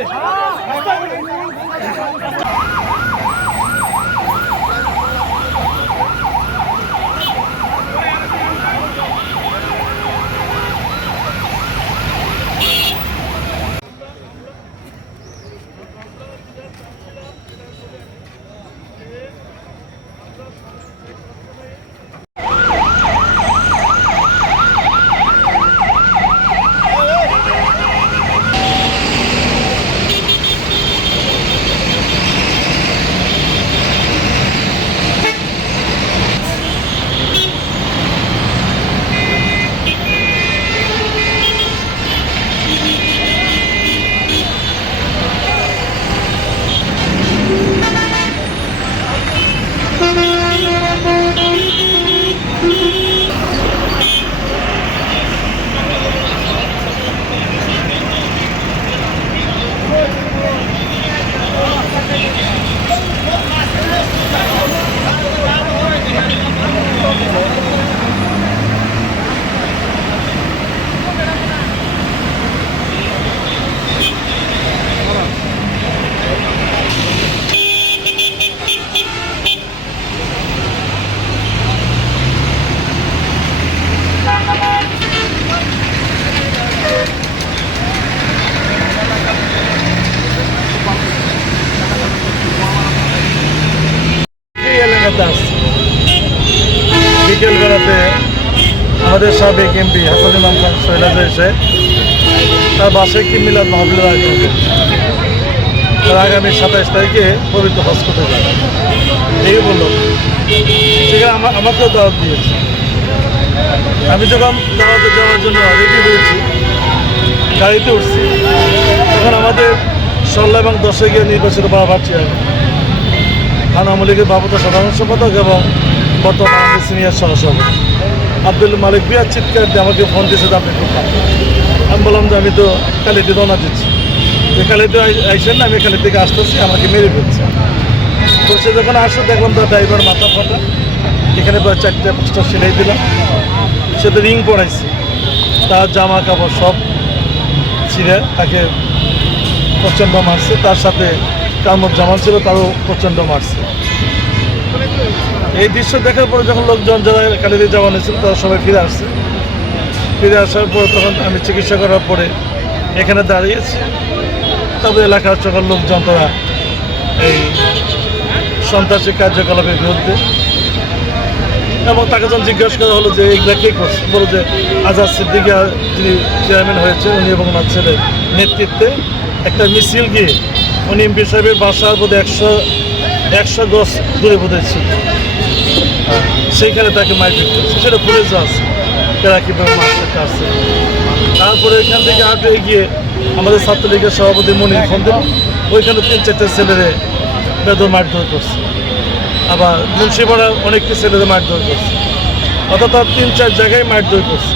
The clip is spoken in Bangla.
এই বিকেল বেলাতে আমাদের সাবেক এমপি হাসান ইমাম খান শৈলাজ এসে তার বাসে কি মিলাদ মাহবুলের আয়োজন তার আগামী সাতাইশ তারিখে পবিত্র হজ করতে যাবে এই বলল, সেখানে আমা- আমাকেও দাওয়াত দিয়েছে। আমি যখন দাওয়াতে যাওয়ার জন্য রেডি হয়েছি, গাড়িতে উঠছি, তখন আমাদের সল্লা এবং দশে গিয়ে নির্বাচিত বাবার চেয়ারম্যান খান আওয়ামী লীগের বাবতা সাধারণ সম্পাদক এবং বর্তমান আমাদের সিনিয়র সহসভাপতি। আব্দুল মালিক বিয়ার চিৎকার দিয়ে আমাকে ফোন দিয়েছে যে আপনি আমি বললাম যে আমি তো কালিতে রওনা দিচ্ছি। যে কালিতে আইসেন না, আমি কালি থেকে আসতেছি, আমাকে মেরে ফেলছে। তো সে যখন আসলো দেখলাম তার ড্রাইভার মাথা ফাটা। এখানে প্রায় চারটে পাঁচটা সেলাই দিলাম। সে তো রিং পড়াইছে তার জামা কাপড় সব ছিঁড়ে তাকে প্রচণ্ড মারছে। তার সাথে কামর জামান ছিল, তারও প্রচণ্ড মারছে। এই দৃশ্য দেখার পরে যখন লোকজন যারা কালিদি জওয়ান ছিল তারা সবাই ফিরে আসছে। ফিরে আসার পর তখন আমি চিকিৎসা করার পরে এখানে দাঁড়িয়েছি। তবে এলাকার সকল লোকজন তারা এই সন্ত্রাসী কার্যকলাপের বিরুদ্ধে এবং তাকে যখন জিজ্ঞাসা করা হলো যে এইগুলা কে করছে? বলো যে, আজাদ সিদ্দিকা যিনি চেয়ারম্যান হয়েছে উনি এবং ওনার ছেলের নেতৃত্বে একটা মিছিল গিয়ে, উনি এমপি সাহেবের বাসার বোধ একশো একশো গজ দূরে বোধ ছিল। সেইখানে তাকে মারপিট করছে। সেটা পুলিশও আছে। কীভাবে মারছে, কাটছে। তারপরে এখান থেকে আটে গিয়ে আমাদের ছাত্রলীগের সভাপতি মনির ফোন দিল ওইখানে তিন, চারটে ছেলেরে বেদর মারধর করছে। আবার মুন্সিপাড়া অনেকটি ছেলেদের মারধর করছে। অর্থাৎ তিন, চার জায়গায় মারধর করছে।